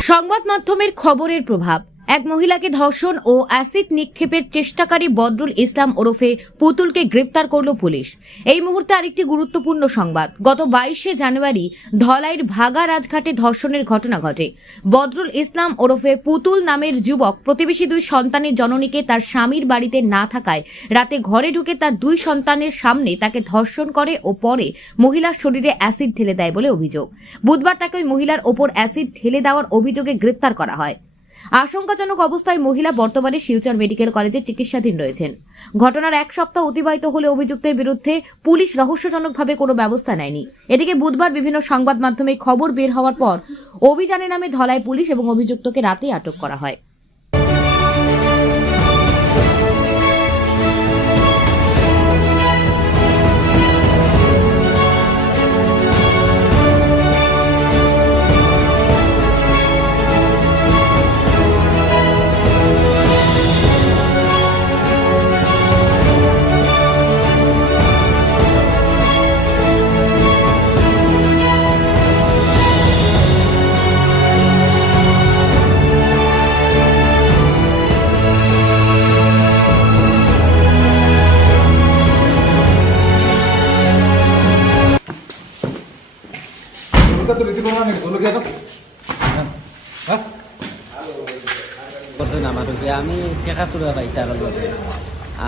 সংবাদ মাধ্যমের খবরের প্রভাব। এক মহিলাকে ধর্ষণ ও অ্যাসিড নিক্ষেপের চেষ্টাকারী বদরুল ইসলাম ওরফে পুতুলকে গ্রেপ্তার করল পুলিশ। এই মুহূর্তে আরেকটি গুরুত্বপূর্ণ সংবাদ। গত বাইশে জানুয়ারি ধলাইয়ের ভাগা রাজঘাটে ধর্ষণের ঘটনা ঘটে। বদরুল ইসলাম ওরফে পুতুল নামের যুবক প্রতিবেশী দুই সন্তানের জননীকে তার স্বামীর বাড়িতে না থাকায় রাতে ঘরে ঢুকে তার দুই সন্তানের সামনে তাকে ধর্ষণ করে ও পরে মহিলার শরীরে অ্যাসিড ঢেলে দেয় বলে অভিযোগ। বুধবার তাকে ওই মহিলার ওপর অ্যাসিড ঢেলে দেওয়ার অভিযোগে গ্রেপ্তার করা হয়। আশঙ্কাজনক অবস্থায় মহিলা বর্তমানে শিলচর মেডিকেল কলেজে চিকিৎসাধীন রয়েছেন। ঘটনার এক সপ্তাহ অতিবাহিত হলে অভিযুক্তের বিরুদ্ধে পুলিশ রহস্যজনকভাবে কোনো ব্যবস্থা নেয়নি। এদিকে বুধবার বিভিন্ন সংবাদ মাধ্যমে খবর বের হওয়ার পর অভিযানে নামে ধলায় পুলিশ এবং অভিযুক্তকে রাতেই আটক করা হয়। তো দিতে পারবা না জলকিয়া তো হ্যাঁ। করছেন আমার উপরে আমি টেকা তুলে পাই তার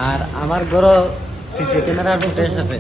আর আমার ঘরও সিসি ক্যামেরার আছে।